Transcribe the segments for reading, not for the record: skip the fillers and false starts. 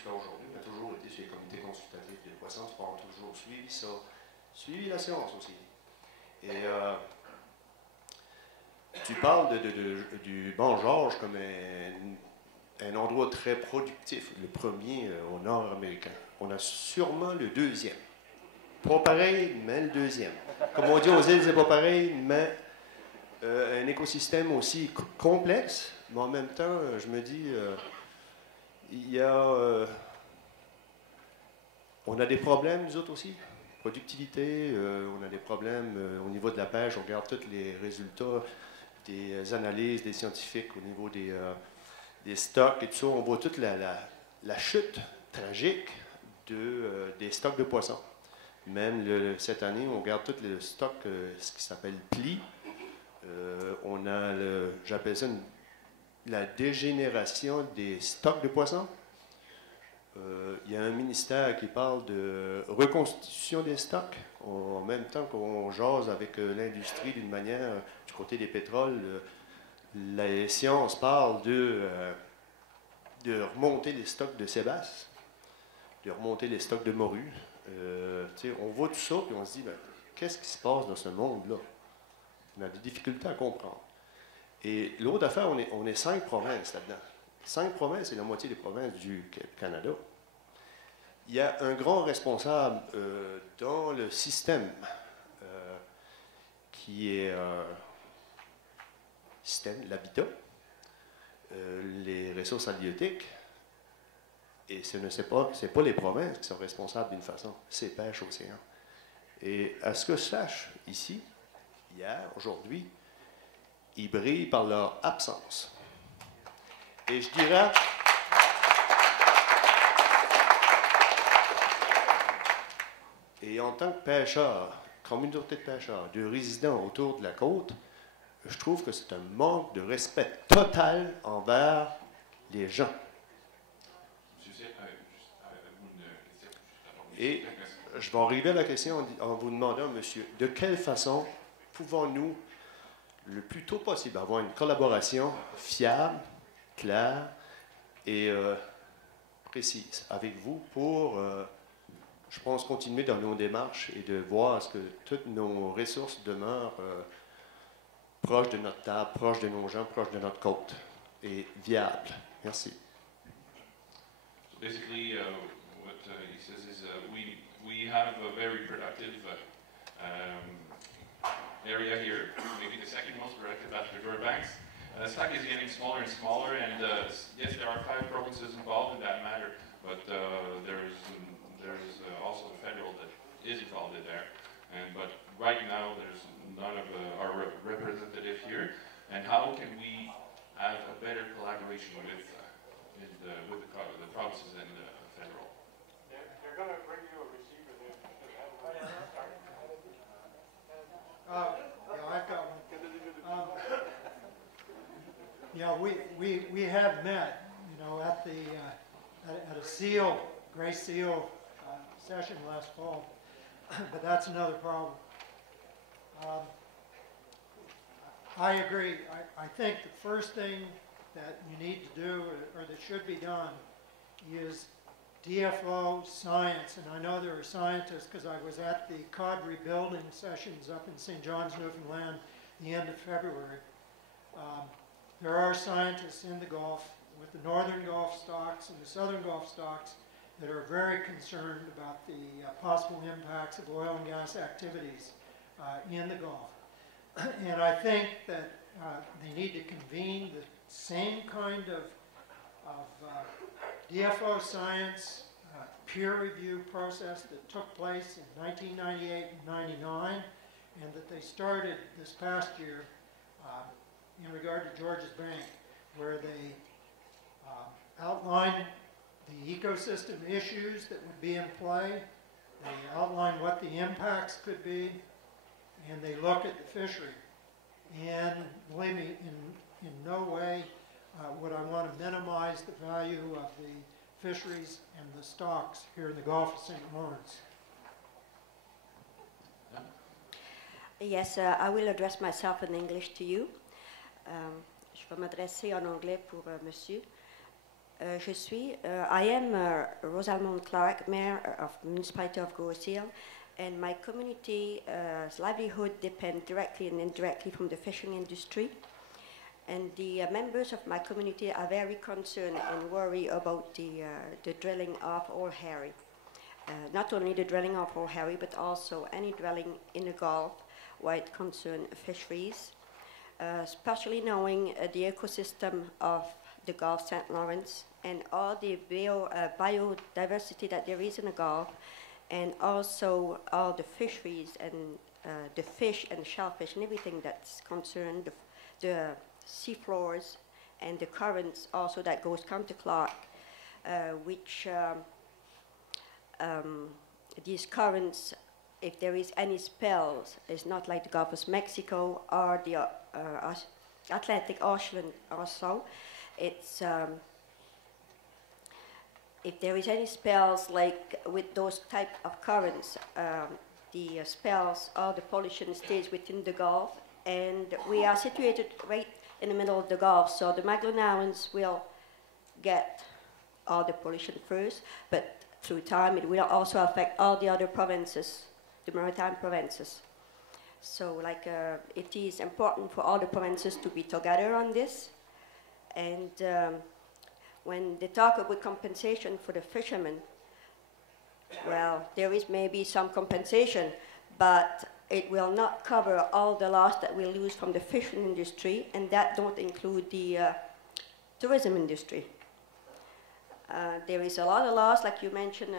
jusqu'à aujourd'hui. On a toujours été sur les comités consultatifs des poissons, on a toujours suivi ça, suivi la science aussi. Et tu parles du Banc Georges comme un endroit très productif, le premier au nord-américain. On a sûrement le deuxième. Pas pareil, mais le deuxième. Comme on dit aux îles, c'est pas pareil, mais un écosystème aussi complexe, mais en même temps, je me dis, il y a... on a des problèmes, nous autres aussi. Productivité, on a des problèmes au niveau de la pêche. On regarde tous les résultats des analyses des scientifiques au niveau des stocks et tout ça. On voit toute la chute tragique des stocks de poissons. Même cette année, on regarde tout le stock, ce qui s'appelle pli. On a, j'appelle ça la dégénération des stocks de poissons. Il y a un ministère qui parle de reconstitution des stocks, en même temps qu'on jase avec l'industrie d'une manière, du côté des pétroles. La science parle de remonter les stocks de sébasse, de remonter les stocks de morue. On voit tout ça et on se dit, ben, qu'est-ce qui se passe dans ce monde-là? On a des difficultés à comprendre. Et l'autre affaire, on est 5 provinces là-dedans. 5 provinces, c'est la moitié des provinces du Canada. Il y a un grand responsable dans le système qui est système de l'habitat, les ressources halieutiques, et ce n'est pas les provinces qui sont responsables d'une façon, c'est pêche océan. Et à ce que je sache, ici, hier, aujourd'hui, ils brillent par leur absence. Et je dirais, et en tant que pêcheur, communauté de pêcheurs, de résidents autour de la côte, je trouve que c'est un manque de respect total envers les gens. Et je vais arriver à la question en vous demandant, monsieur, de quelle façon pouvons-nous, le plus tôt possible, avoir une collaboration fiable, claire et précise avec vous pour, je pense, continuer dans nos démarches et de voir à ce que toutes nos ressources demeurent proches de notre table, proches de nos gens, proches de notre côte et viables. Merci. So basically, what he says is we have a very productive area here, maybe the second most productive after the river banks. STAC is getting smaller and smaller, and yes, there are 5 provinces involved in that matter, but there's also the federal that is involved in there. But right now, there's none of our representative here. And how can we have a better collaboration with the provinces and the federal? They're going to bring you a receiver there. Yeah, I've got one. Yeah, we have met, at the at a gray seal session last fall, but that's another problem. I agree. I think the first thing that you need to do, or that should be done, is DFO science. And I know there are scientists, because I was at the cod rebuilding sessions up in St. John's, Newfoundland, the end of February. There are scientists in the Gulf with the northern Gulf stocks and the southern Gulf stocks that are very concerned about the possible impacts of oil and gas activities in the Gulf. And I think that they need to convene the same kind of DFO science peer review process that took place in 1998 and 99, and that they started this past year in regard to Georges Bank, where they outlined the ecosystem issues that would be in play, they outlined what the impacts could be, and they look at the fishery. And believe me, in no way would I want to minimize the value of the fisheries and the stocks here in the Gulf of St. Lawrence. Yes, I will address myself in English to you. Je vais m'adresser en anglais pour monsieur. I am Rosamond Clark, Mayor of Municipality of Grosse-Île, and my community's livelihood depends directly and indirectly from the fishing industry. And the members of my community are very concerned and worried about the drilling of all herring. Not only the drilling of all herring, but also any drilling in the Gulf where it concerns fisheries, especially knowing the ecosystem of the Gulf St. Lawrence and all the biodiversity that there is in the Gulf, and also all the fisheries and the fish and shellfish and everything that's concerned, the sea floors and the currents also that goes counterclock, which these currents, if there is any spells, it's not like the Gulf of Mexico or the Atlantic Ocean also. It's if there is any spells like with those type of currents, the spells or the pollution stays within the Gulf, and we are situated right in the middle of the Gulf, so the Magdalenians will get all the pollution first, but through time it will also affect all the other provinces, the maritime provinces. So like it is important for all the provinces to be together on this, and when they talk about compensation for the fishermen, well, there is maybe some compensation, but it will not cover all the loss that we lose from the fishing industry, and that don't include the tourism industry. There is a lot of loss, like you mentioned,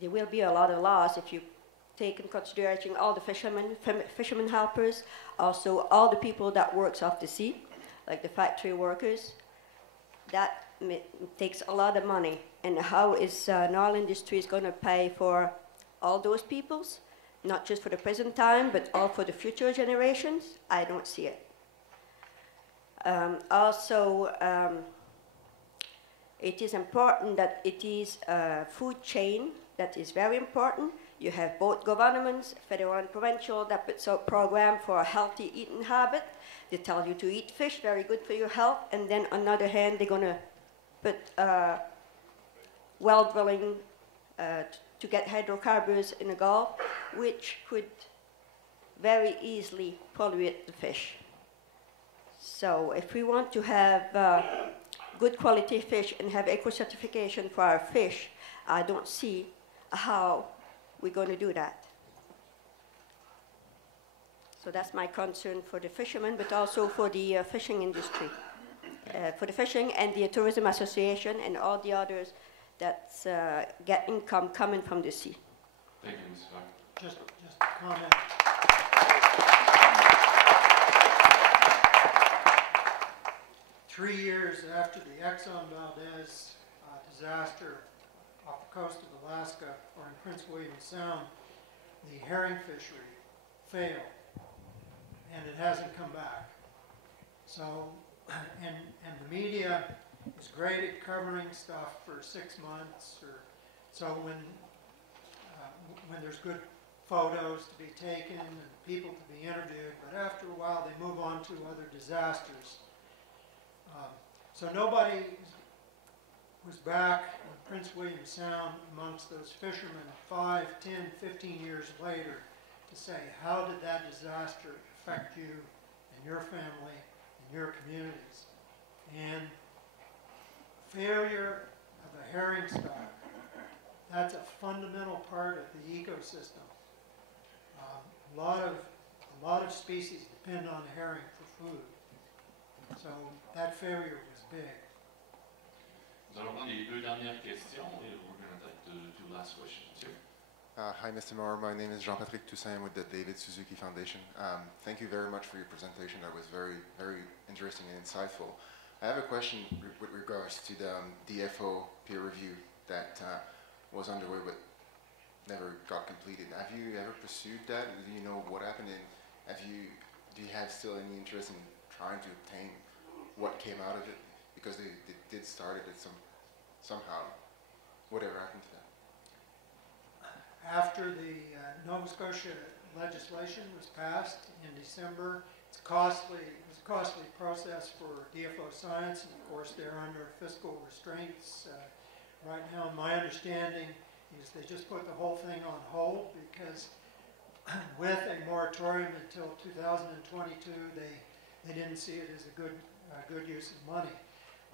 there will be a lot of loss if you take in consideration all the fishermen helpers, also all the people that works off the sea, like the factory workers. That takes a lot of money, and how is an oil industry is going to pay for all those peoples, not just for the present time, but all for the future generations? I don't see it. It is important that it is a food chain that is very important. You have both governments, federal and provincial, that puts out program for a healthy eating habit. They tell you to eat fish, very good for your health, and then on the other hand, they're going to put well drilling to get hydrocarbures in the Gulf, which could very easily pollute the fish. So if we want to have good quality fish and have eco-certification for our fish, I don't see how we're going to do that. So that's my concern for the fishermen, but also for the fishing industry, for the fishing and the tourism association and all the others that get income coming from the sea. Thank you, Mr. Clark. Just a comment. 3 years after the Exxon Valdez disaster off the coast of Alaska, or in Prince William Sound, the herring fishery failed, and it hasn't come back. So, and the media is great at covering stuff for 6 months, or so when there's good photos to be taken and people to be interviewed, but after a while they move on to other disasters. So nobody was back in Prince William Sound amongst those fishermen 5, 10, 15 years later to say, how did that disaster affect you and your family and your communities? And failure of a herring stock, that's a fundamental part of the ecosystem. A lot of species depend on herring for food. So that failure was big. Nous allons prendre les deux dernières questions et we're going to take the two last questions here. Hi, Mr. Morrow. My name is Jean-Patrick Toussaint with the David Suzuki Foundation. Thank you very much for your presentation. That was very, very interesting and insightful. I have a question with regards to the DFO peer review that was underway but never got completed. Have you ever pursued that? Do you know what happened? And do you have still any interest in trying to obtain what came out of it? Because they did start it at somehow. Whatever happened to that? After the Nova Scotia legislation was passed in December, it's costly. It was a costly process for DFO Science, and of course they're under fiscal restraints right now. My understanding is they just put the whole thing on hold because with a moratorium until 2022, they didn't see it as a good use of money.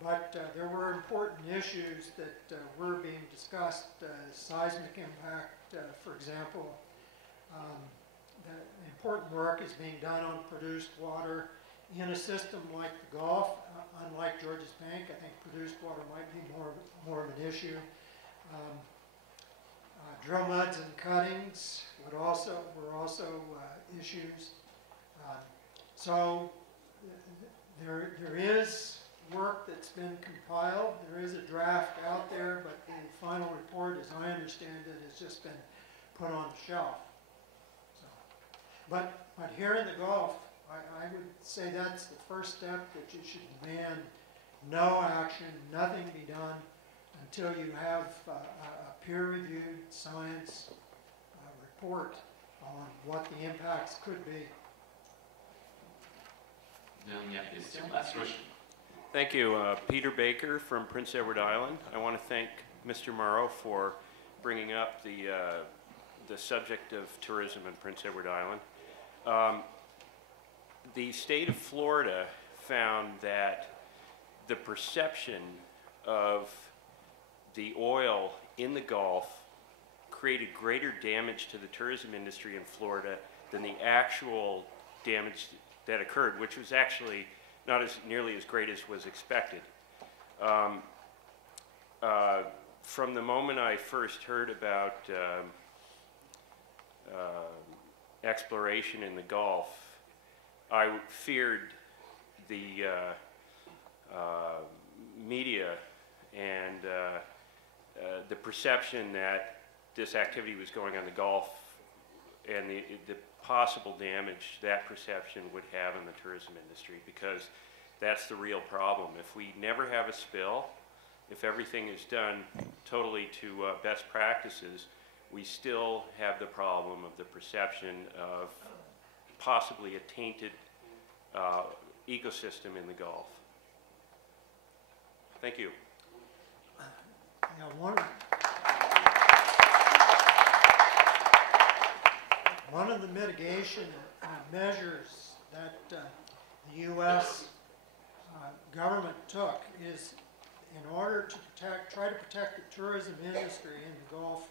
But there were important issues that were being discussed, seismic impact, for example. Important work is being done on produced water in a system like the Gulf. Unlike Georges Bank, I think produced water might be more of an issue. Drill muds and cuttings were also issues. So there is work that's been compiled. There is a draft out there, but the final report, as I understand it, has just been put on the shelf. So, but here in the Gulf, I would say that's the first step, that you should demand no action, nothing be done until you have a peer-reviewed science report on what the impacts could be. Last question. Thank you. Peter Baker from Prince Edward Island. I want to thank Mr. Morrow for bringing up the subject of tourism in Prince Edward Island. The state of Florida found that the perception of the oil in the Gulf created greater damage to the tourism industry in Florida than the actual damage that occurred, which was actually not nearly as great as was expected. From the moment I first heard about exploration in the Gulf, I feared the media and the perception that this activity was going on in the Gulf and the possible damage that perception would have in the tourism industry, because that's the real problem. If we never have a spill, if everything is done totally to best practices, we still have the problem of the perception of possibly a tainted ecosystem in the Gulf. Thank you. Yeah, one of the mitigation measures that the U.S. Government took is, in order to try to protect the tourism industry in the Gulf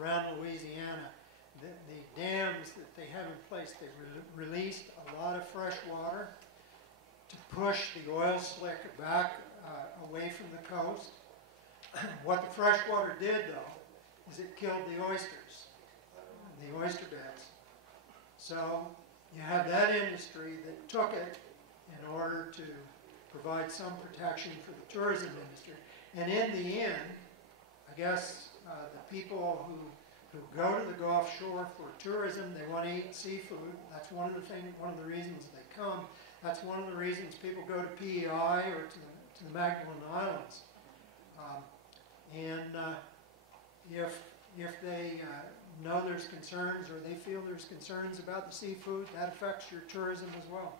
around Louisiana, the dams that they have in place, they released a lot of fresh water to push the oil slick back away from the coast. What the fresh water did, though, is it killed the oysters, the oyster beds. So you have that industry that took it in order to provide some protection for the tourism industry. And in the end, I guess the people who go to the Gulf Shore for tourism, they want to eat seafood. That's one of the reasons they come. That's one of the reasons people go to PEI or to the Magdalen Islands. If they know there's concerns, or they feel there's concerns about the seafood, that affects your tourism as well.